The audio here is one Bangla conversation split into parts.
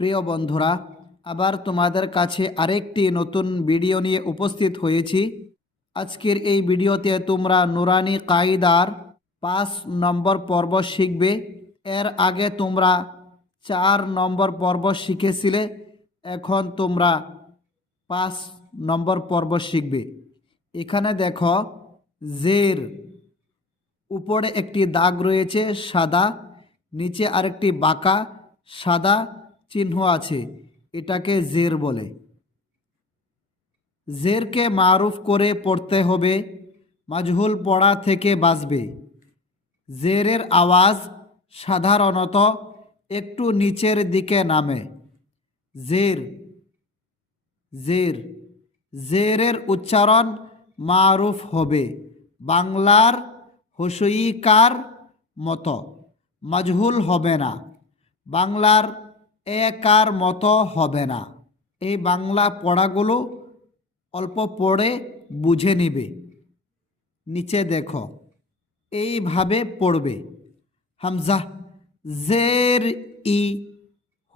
প্রিয় বন্ধুরা, আবার তোমাদের কাছে আরেকটি নতুন ভিডিও নিয়ে উপস্থিত হয়েছি। আজকের এই ভিডিওতে তোমরা নুরানি কায়দার 5 নম্বর পর্ব শিখবে। এর আগে তোমরা 4 নম্বর পর্ব শিখেছিলে, এখন তোমরা 5 নম্বর পর্ব শিখবে। এখানে দেখো, জের উপরে একটি দাগ রয়েছে সাদা, নিচে আরেকটি বাঁকা সাদা চিহ্ন আছে, এটাকে জের বলে। জেরকে মারুফ করে পড়তে হবে, মাজহুল পড়া থেকে বাঁচবে। জেরের আওয়াজ সাধারণত একটু নিচের দিকে নামে। জের জের জেরের উচ্চারণ মারুফ হবে, বাংলার হসইকার মতো। মাজহুল হবে না, বাংলার একার মতো হবে না। এই বাংলা পড়াগুলো অল্প পড়ে বুঝে নিবে। নিচে দেখো, এইভাবে পড়বে। হামজা জের ই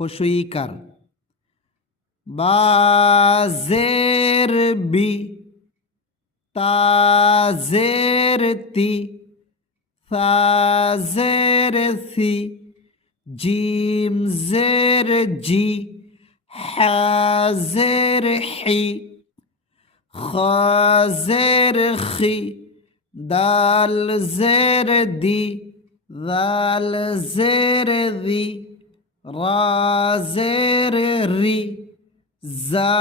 হসইকার, বা জের বি, তা জের তি, সা জের সি, জিম জের জি, হা জের হি, খা জের খি, দাল জের দি, দাল জের দি, রা জের রি, জা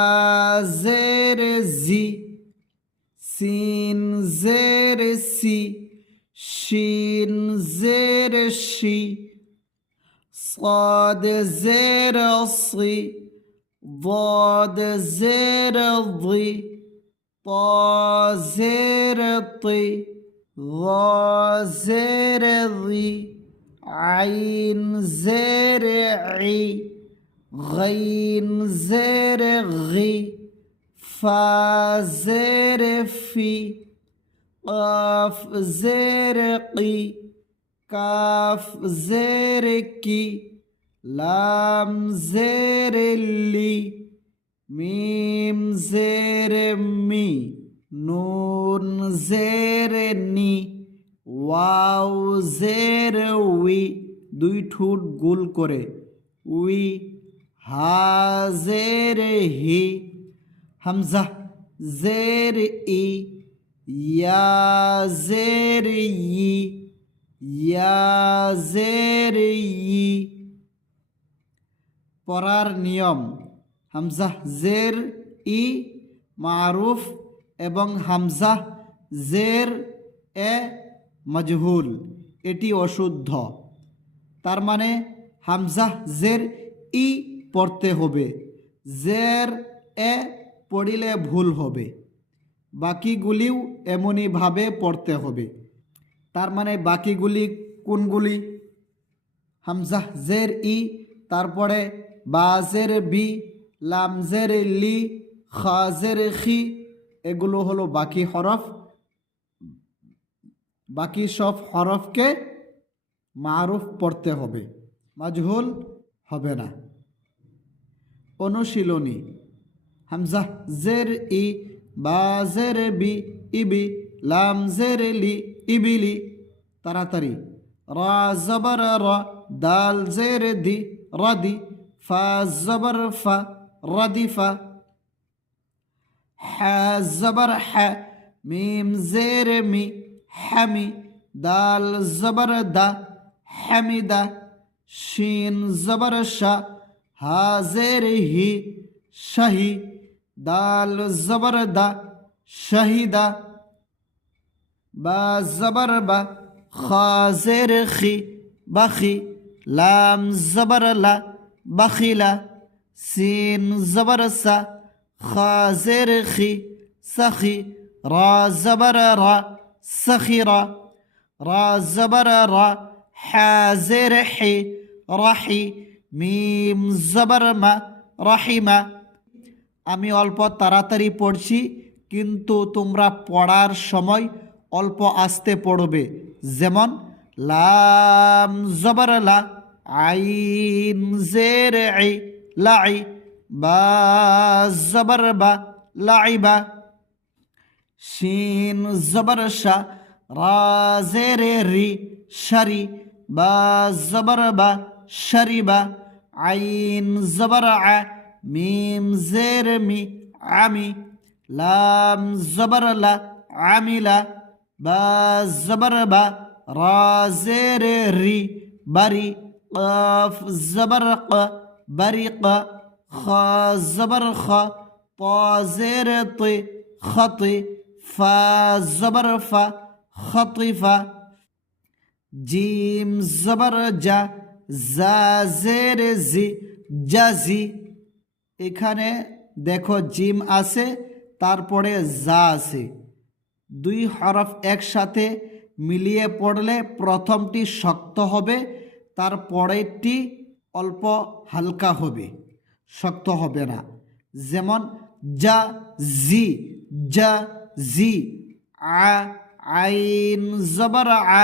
জের জি, সিন জের সি, শিন জের শি, صاد زير صي، ضاد زير ضي، طا زير طي، ظا زير ضي، عين زير عي، غين زير غي، فا زير في، قاف زير قي، কাফ জের কি, লাম জের লি, মিম জের মি, নুন জের নি, ওয়াও জের উই, 2 ঠোঁট গোল করে উই, হা জের হি, হামজা জের ই, ইয়া জের ই, ইয়া জের ই। পড়ার নিয়ম: হামজা জের ই মারুফ এবং হামজা জের এ মাজহুল, এটি অশুদ্ধ। তার মানে হামজা জের ই পড়তে হবে, জের এ পড়িলে ভুল হবে। বাকিগুলিও এমনইভাবে পড়তে হবে। তার মানে বাকিগুলি কোনগুলি? হামজা জের ই, তারপরে বা জের বি, লাম জের লি, খা জের খি, এগুলো হলো বাকি হরফ। বাকি সব হরফকে মারুফ পড়তে হবে, মাজহুল হবে না। অনুশীলনী: হামজা জের ই, বা জের বি ইবি, লাম জের লি ইবিলি। তাড়াতাড়ি। রা জবর রা, দাল জের দি রাদি, ফা জবর ফা রাদিফা, হা জবর হা, মিম জের মি হামি, দাল জবর দা হামিদা, শিন জবর শা, হা জের হি শাহি, দাল জবর দা শাহিদা, বা জবর বা, খা জের খি বাখি, লাম জবর লা বাখিলা, সিন জবর সা, খা জের খি সখি, রা জবর রা সখিরা, রা জবর রা, হা জের হি রাহি, মিম জবর মা রাহিমা। আমি অল্প তাড়াতাড়ি পড়ছি, কিন্তু তোমরা পড়ার সময় অল্প আস্তে পড়বে। যেমন লাম জবর লা, আইন জের আই, লাই, বা জবর বা লাইবা, শিন জবর শা, রা জেরে রি, শারি, বা জবর বা শারিবা, আইন জবর আ, মিম জের মি, আমি, লাম জবর লা, আমিলা, বা জবর বা, রা জেরে রি, বারি, قاف زبر ق برق، خا زبر خ، طا زير ط خط، فا زبر ف خطف، জিম জবর জা, জা জের জি, জাজি। এখানে দেখো জিম আছে, তারপরে জা আছে, দুই হরফ একসাথে মিলিয়ে পড়লে প্রথমটি শক্ত হবে, তার পরেরটি অল্প হালকা হবে, শক্ত হবে না। যেমন যা জি, যা জি, আ আইন জবর আ,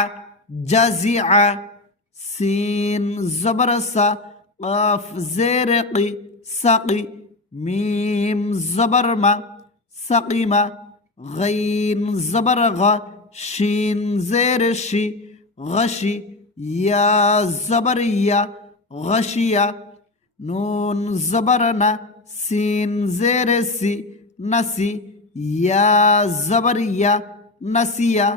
জাজি আ, সিন জবর সা, কাফ জের কি, সাকি, মিম জবর মা, সাকিমা, غين زبر غ، شين زير شي، غشي، يا زبر يا، غشيا، نون زبر نا، سين زير سي، نسي، يا زبر يا، نسيا.